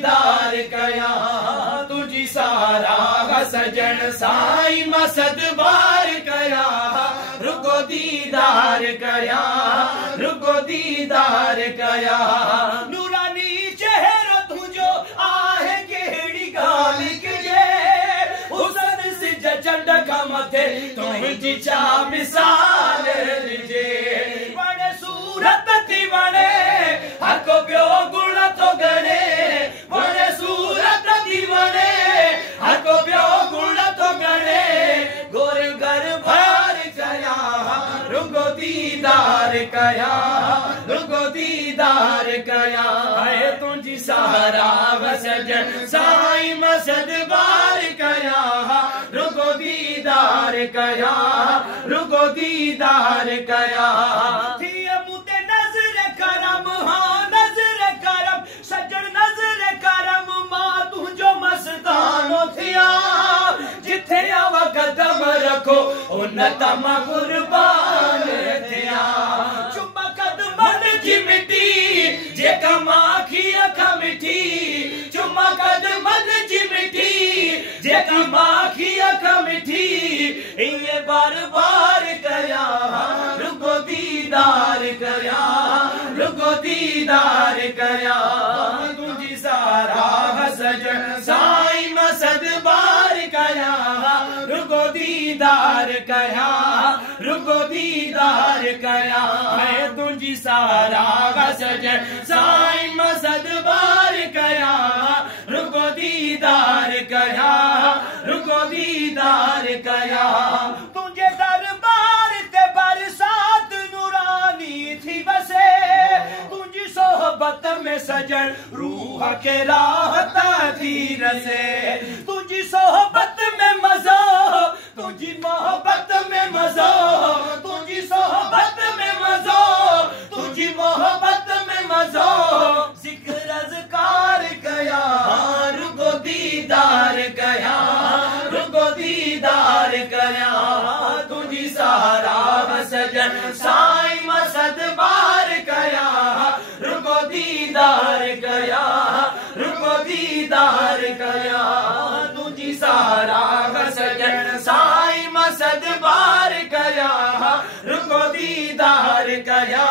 दीदार कया तुझी सारा सजन साई मसद बार कया रुको दीदार कया रुको दीदार कया नूरानी चेहरा तुझो आहे केड़ी गाल के हुसन से जचंड का मथे तुझी चा मिसाल जे बड़े सूरत थी बड़े हको प्यो गुण तो गणे बड़े सूरत थी बड़े हको प्यो गुण तो गणे गोर घर भार कया रुगो दीदार कया रुगो दीदार कया है तुझी सहारा सजन साई मसद बार कया रुगो दीदार कया रुगो दीदार कया थिए मुते नजर करम हाँ नजर करम सजन नजर करम मां तुझो मस्तानो थिया जिथे आवा कदम रखो उन तम कुर्बान थिया चुम्मा कदमन जी मिटी जेका माखी अखा मिठी चुम्मा कदमन जी मिठी जेका माखी अखा मिठी ये बार बार कया रुको दीदार कया रुको दीदार कया तुझी सारा सजन साई मसद बार कया रुको दीदार कया रुको दीदार कया है तुझी सारा सजन साई मसद बार कया रुको दीदार कया रुको दीदार कया तुझे दरबार ते बरसात नूरानी थी बसे तुझी सोहबत में सजन रूह के राहत थी रसे तुझी सोहबत में मज़ो तुझी मोहब्बत में मज़ो तुझी सोहबत में मज़ो तुझी मोहब्बत में मज़ो जिक्र अज़कार कया रुगो दीदार कया रुगो दीदार कया तुझी सहारा सजन साई मसद बार कया रुगो दीदार कया रुगो दीदार कया तुझी सहारा सजन साई मसद बार कया रुगो दीदार कया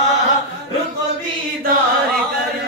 रुगो दीदार कया।